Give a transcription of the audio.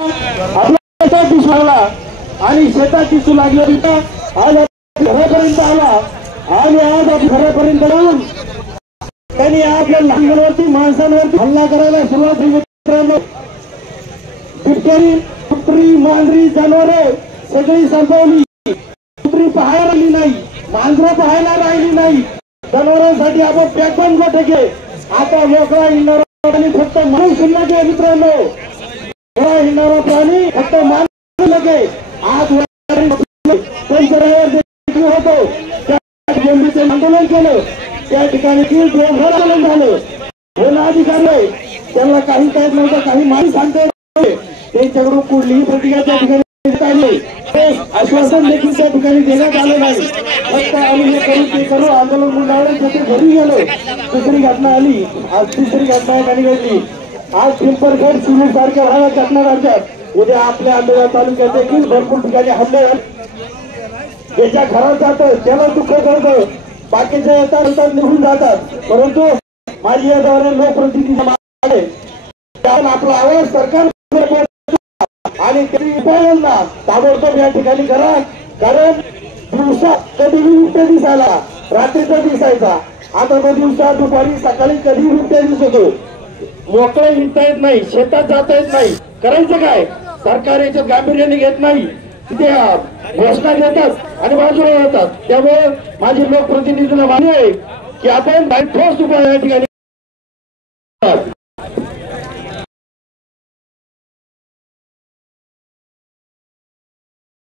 आपला दिसू लागला आणि शेतात दिसू लागलं तिथं आज घरापर्यंत आला आणि आज आपण घरापर्यंत येऊन त्यांनी आपल्या लहानवरती माणसांवरती हल्ला करायला सुरुवात केली। मित्रांनो, बिबट्यानी कुत्री मांजरी जनावरे सगळी संपवली। कुत्री पाहायला राहिली नाही, मांजरं पाहायला राहिली नाही, जनावरांसाठी आपण पॅकबंद ठेके आता मोकळा हिंडणारा आणि फक्त माणूस शिल्लक आहे। मित्रांनो, मोकळा हिंडणारा प्राणी फक्त माणूस शिल्लक आहे। आज होतो त्या आंदोलन केलं, त्या ठिकाणी आंदोलन झालं। अधिकारी आहे त्यांना काही कळत नव्हतं, काही माणूस सांगते त्यांच्याकडून कुठलीही प्रतिक्रिया त्या ठिकाणी आश्वासन देखील त्या ठिकाणी देण्यात आलं नाही। फक्त आम्ही हे करू ते करू आंदोलन मुंडावलं त्याचे घरी गेलो। दुसरी घटना आली, आज तिसरी घटना घडली। आज पिंपरखेड सिव्हिल सारख्या भागात घटना घडतात। उद्या आपल्या आंदोलन तालुक्यात देखील भरपूर ठिकाणी हल्ले त्याच्या घरात जातं त्याला दुःख करतं, बाकीचे येतात निघून जातात। परंतु माझी याद्वारे लोकप्रतिनिधी आपला आवाज सरकार आणि उपायांना ताबडतोब या ठिकाणी करा। कारण दिवसा कधीही बिबट्या दिसायला, रात्रीचा दिसायचा, आता तो दिवसा दुपारी सकाळी कधी बिबट्या दिसतो। मोकळे निघता येत नाही, शेतात जाता येत नाही, करायचं काय? सरकार याच्यात गांभीर्याने घेत नाही, ते घोषणा देतात आणि बाजूला होतात। त्यामुळे माझी लोकप्रतिनिधींना मान्य आहे की आपण ठोस उपाय या ठिकाणी